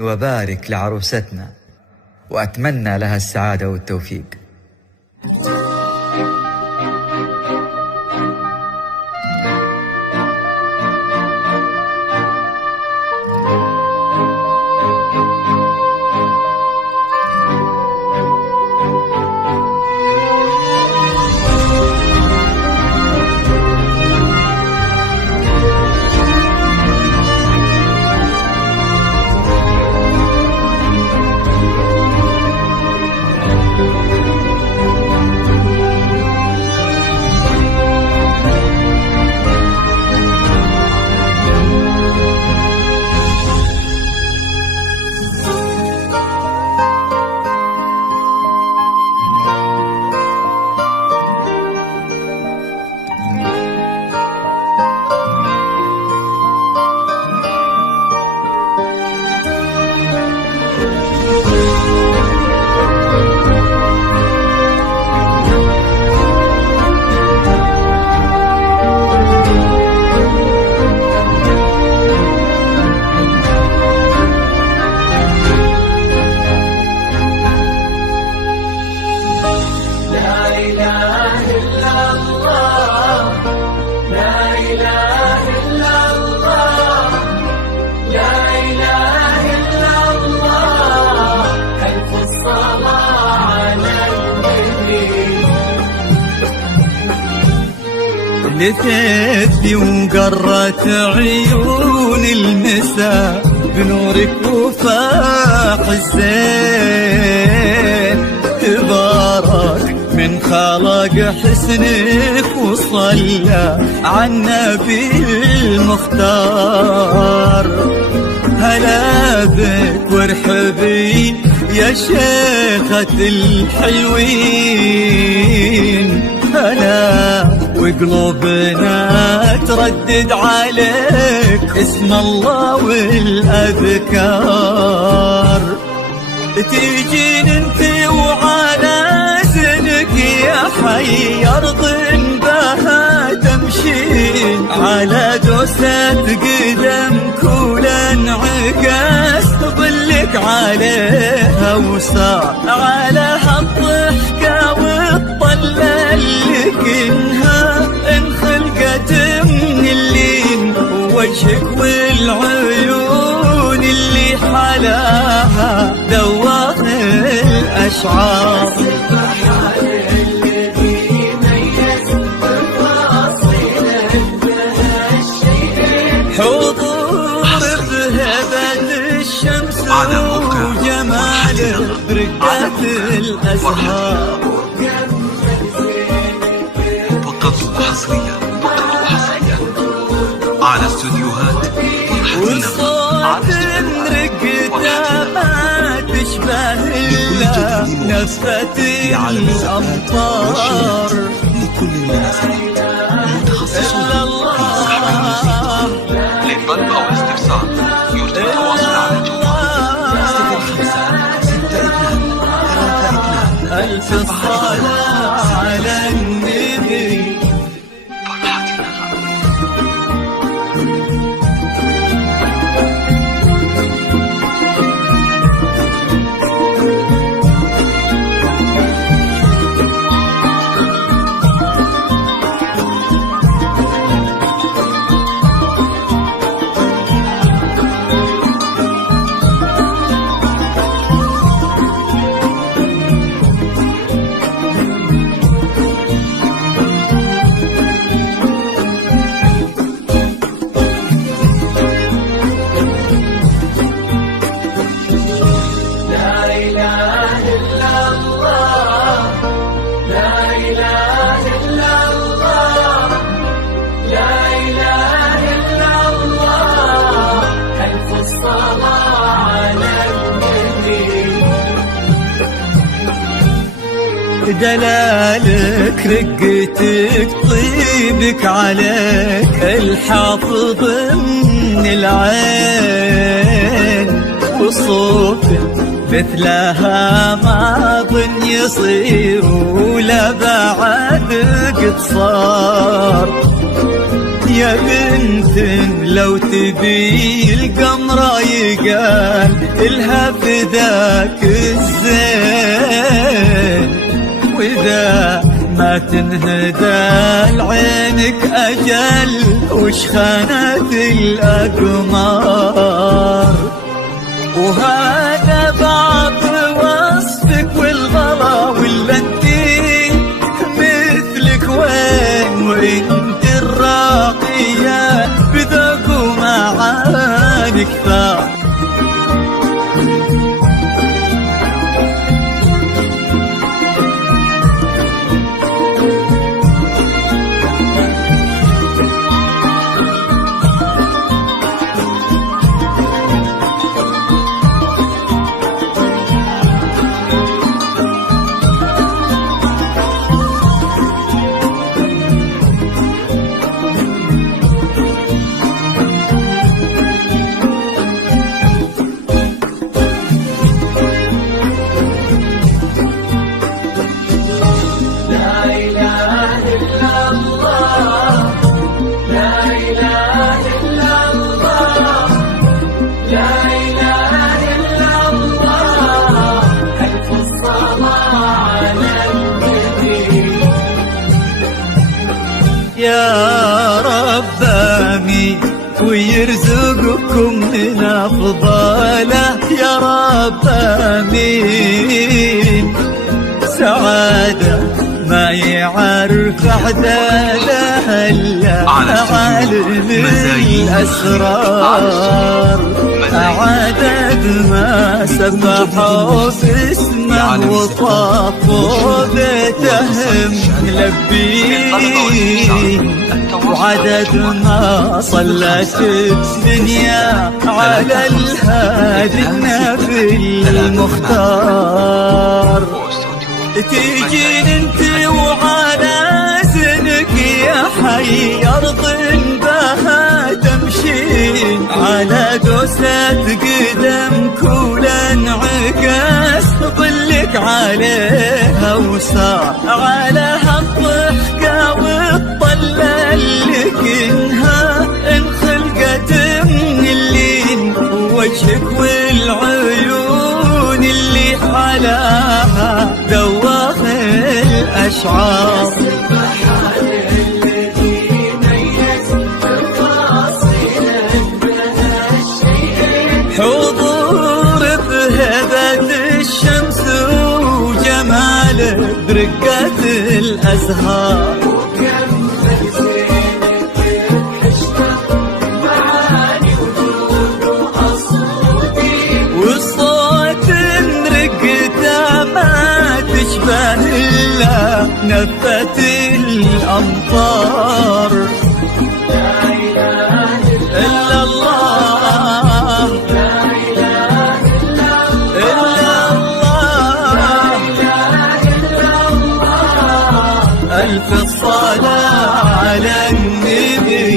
وبارك لعروستنا وأتمنى لها السعادة والتوفيق. لثتي وقرت عيون المساء بنورك وفاح الزين، تبارك من خلق حسنك وصلى على النبي المختار. هلا بك وارحبي يا شيخة الحلوين، هلا وقلوبنا تردد عليك اسم الله والأذكار. تيجين انت وعلى زنك يا حي أرض بها تمشين، على دوسة قدمك ولانعكاس ظلك عليها وصار على هالضحكة والطلة اللي كنها انخلقت من اللين، وجهك والعيون اللي حلاها ذواق الأشعار. حضور بهبة الشمس وجمال برقة الأزهار. فقط حصريا على استوديوهات وصوت رقته ما تشبه إلا نفة الأمطار. لكل المناسبات متخصصون في سحب الموسيقى. للطلب أو الاستفسار يرجى التواصل على الجوال 0562 ألف الصلاة على النبي. دلالك رقتك طيبك عليك الحافظ من العين، وصوتك مثلها ما ظن يصير ولا بعد قد صار. يا بنت لو تبي القمر يقال إلها فداك الزين، وإذا ما تنهدى لعينك أجل وش خانت الأقمار. وهذا بعض وصفك والغلا، ولا انتي مثلك وين وانت الراقية بذوق ومعاني كثار. يا رب آمين ويرزقكم من أفضاله، يا رب آمين. سعادة ما يعرف عدالها إلا عالم الأسرار، عدد ما سبحوا باسمه وطافوا بيتهم ملبين، وعدد ما صلت الدنيا على الهادي النبي المختار. تيجين انت وعلى زنك يا حي أرض بها تمشين، على دوسة قدمك ولا انعكاس ظلك عليها وصار، على هالضحكة والطلة اللي كنها انخلقت من اللين، وجهك والعيون اللي حلاها ذواق الأشعار. حضور بهبة الشمس وجماله برقة الأزهار، والصوت رقته ما تشبه إلا نفة الأمطار. إلا الله ألف الصلاة على النبي.